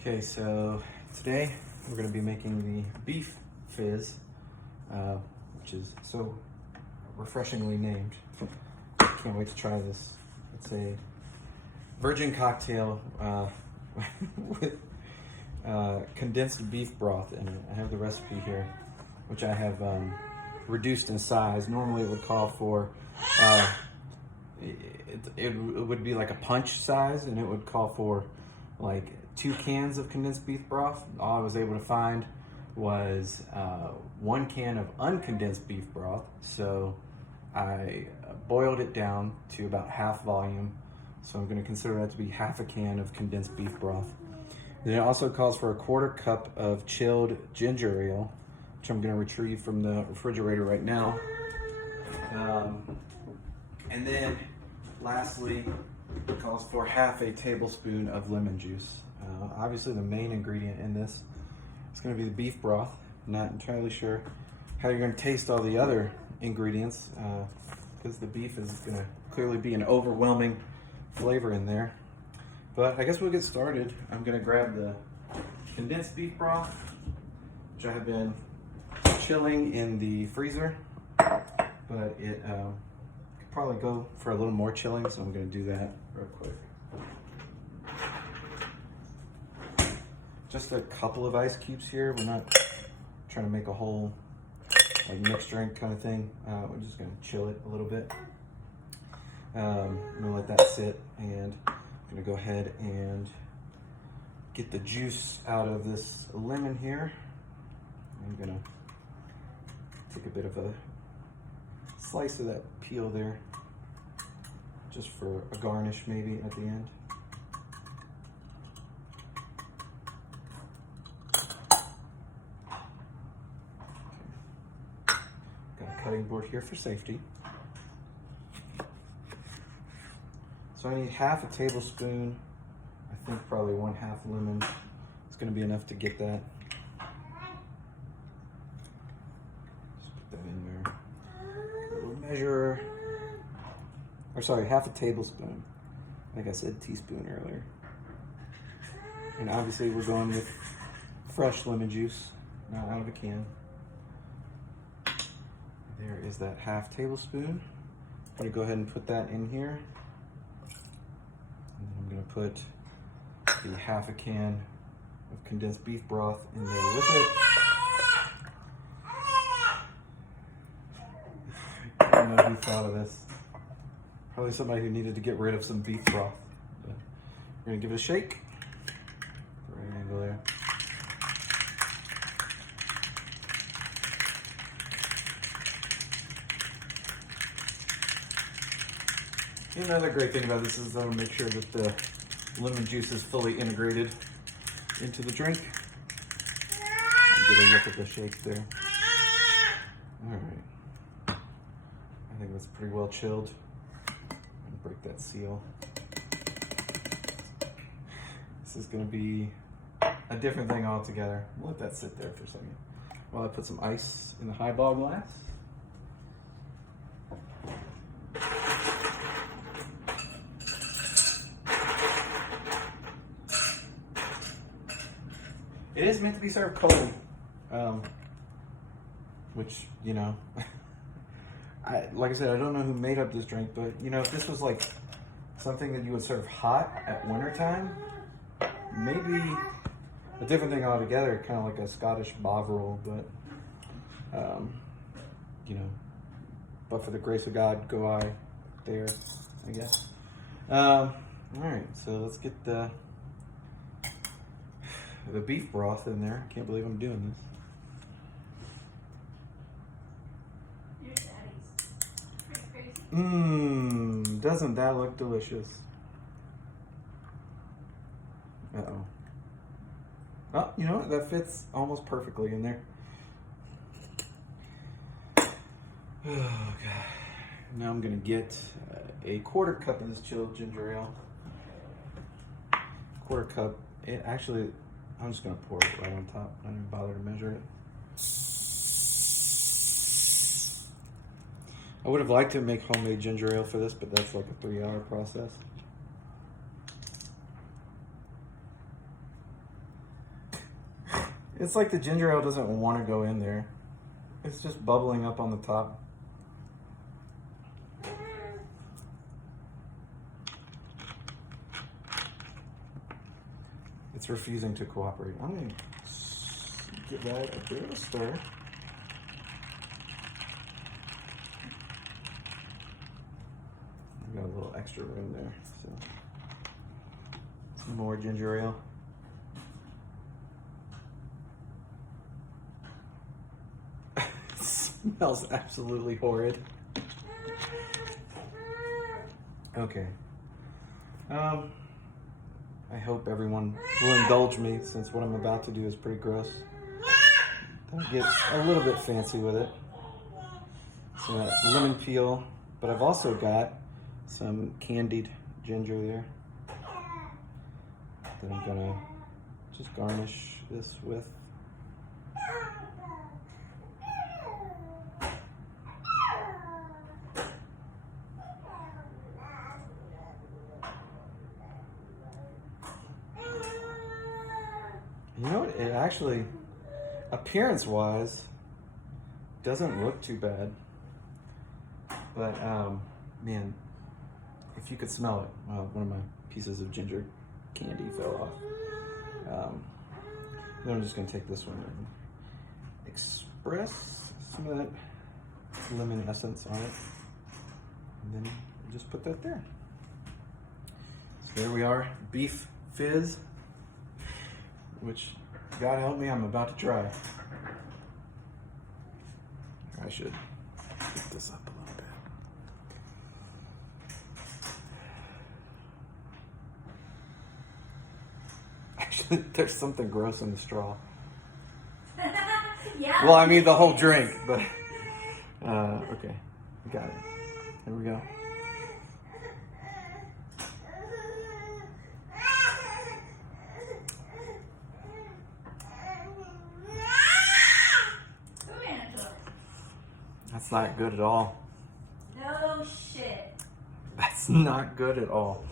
Okay, so today we're going to be making the beef fizz, which is so refreshingly named. Can't wait to try this. It's a virgin cocktail with condensed beef broth in it. I have the recipe here, which I have reduced in size. Normally it would call for, it would be like a punch size, and it would call for like 2 cans of condensed beef broth. All I was able to find was 1 can of uncondensed beef broth. So I boiled it down to about half volume. So I'm going to consider that to be half a can of condensed beef broth. Then it also calls for a 1/4 cup of chilled ginger ale, which I'm going to retrieve from the refrigerator right now. And then lastly, it calls for half a tablespoon of lemon juice. Obviously the main ingredient in this is going to be the beef broth. Not entirely sure how you're going to taste all the other ingredients, because the beef is going to clearly be an overwhelming flavor in there. But I guess we'll get started. I'm going to grab the condensed beef broth, which I have been chilling in the freezer, but it could probably go for a little more chilling, so I'm going to do that real quick. Just a couple of ice cubes here. We're not trying to make a whole like mixed drink kind of thing. We're just going to chill it a little bit. I'm going to let that sit, and I'm going to go ahead and get the juice out of this lemon here. I'm going to take a bit of a slice of that peel there, just for a garnish maybe at the end. Cutting board here for safety. So I need half a tablespoon. I think probably 1/2 lemon. It's going to be enough to get that. Just put that in there. We'll measure, or sorry, half a tablespoon. Like I said, teaspoon earlier. And obviously we're going with fresh lemon juice, not out of a can. There is that half tablespoon. I'm going to go ahead and put that in here. And then I'm going to put the half a can of condensed beef broth in there with it. I don't know who thought of this. Probably somebody who needed to get rid of some beef broth. But we're going to give it a shake. Right angle there. Another great thing about this is I'll make sure that the lemon juice is fully integrated into the drink. I'll get a look at the shake there. All right. I think that's pretty well chilled. I'm gonna break that seal. This is gonna be a different thing altogether. We'll let that sit there for a second while I put some ice in the highball glass. It is meant to be served cold, which, you know, like I said, I don't know who made up this drink, but, you know, if this was like something that you would serve hot at wintertime, maybe a different thing altogether, kind of like a Scottish bovril, but, you know, but for the grace of God, go I there, I guess. All right, so let's get the beef broth in there. Can't believe I'm doing this. Doesn't that look delicious? Uh-oh. Oh, you know what? That fits almost perfectly in there. Oh, God. Now I'm going to get a 1/4 cup of this chilled ginger ale. 1/4 cup. It actually, I'm just going to pour it right on top. I didn't bother to measure it. I would have liked to make homemade ginger ale for this, but that's like a 3-hour process. It's like the ginger ale doesn't want to go in there. It's just bubbling up on the top. It's refusing to cooperate. I'm going to give that a bit of a stir. I've got a little extra room there, so some more ginger ale. It smells absolutely horrid. Okay. I hope everyone will indulge me since what I'm about to do is pretty gross. I'll get a little bit fancy with it. Some lemon peel, but I've also got some candied ginger there that I'm gonna just garnish this with. You know what, it actually, appearance-wise, doesn't look too bad. But, man, if you could smell it, well, one of my pieces of ginger candy fell off. Then I'm just gonna take this one and express some of that lemon essence on it. And then just put that there. So there we are, beef fizz, which, God help me, I'm about to try. I should pick this up a little bit. Actually, there's something gross in the straw. Yeah. Well, I mean the whole drink, but okay, got it. Here we go. That's not good at all. No shit. That's not good at all.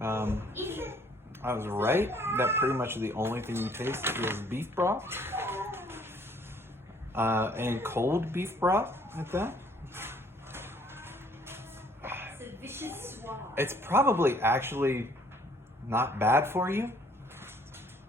I was right that pretty much the only thing you taste is beef broth. And cold beef broth at that. It's a vicious swab. It's probably actually not bad for you.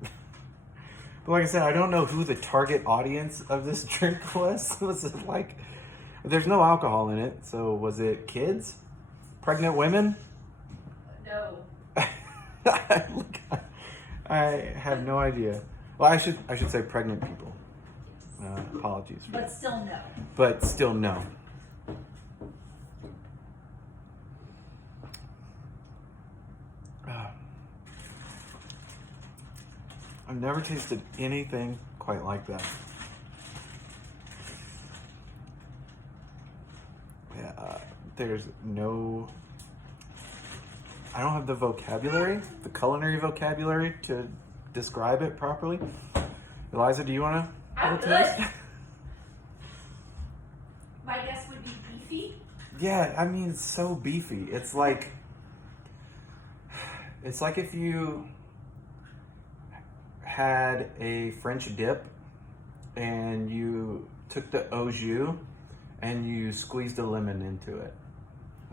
But like I said, I don't know who the target audience of this drink was. Was it like, there's no alcohol in it, so was it kids? Pregnant women? No. I have no idea. Well, I should say pregnant people. Apologies. But still no. But still no. I've never tasted anything quite like that. Yeah, there's no... I don't have the vocabulary, the culinary vocabulary to describe it properly. Eliza, do you want to I'm good. My guess would be beefy. Yeah, I mean, it's so beefy. It's like if you had a French dip and you took the au jus and you squeezed a lemon into it,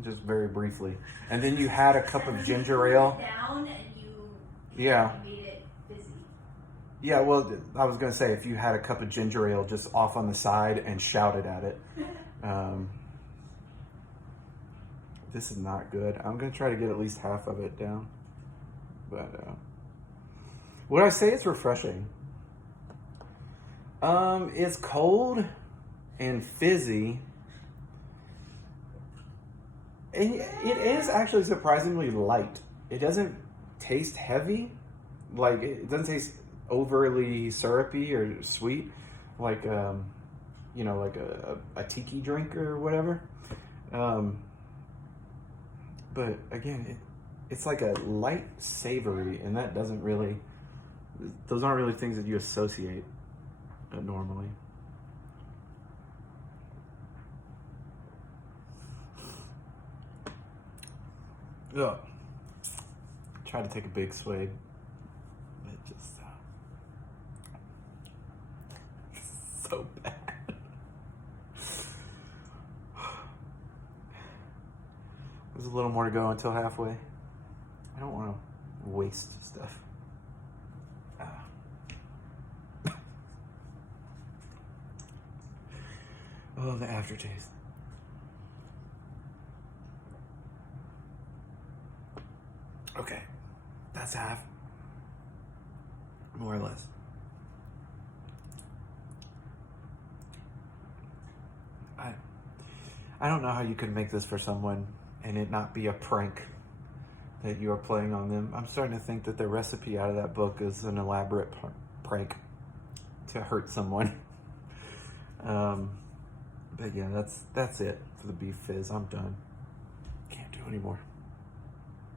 just very briefly, and then you had a cup of ginger ale. Down and you Yeah. made it fizzy. Yeah, well, I was gonna say if you had a cup of ginger ale just off on the side and shouted at it. This is not good. I'm gonna try to get at least half of it down. But would I say it's refreshing? It's cold and fizzy. It is actually surprisingly light. It doesn't taste heavy. Like, it doesn't taste overly syrupy or sweet, like you know, like a tiki drink or whatever. But again, it's like a light savory, and that doesn't really, those aren't really things that you associate normally. Ugh. Try to take a big swig. It just so bad. There's a little more to go until halfway. I don't want to waste stuff. Oh, the aftertaste. Okay, that's half. More or less. I don't know how you could make this for someone and it not be a prank that you are playing on them. I'm starting to think that the recipe out of that book is an elaborate prank to hurt someone. But yeah, that's it for the beef fizz. I'm done. Can't do anymore.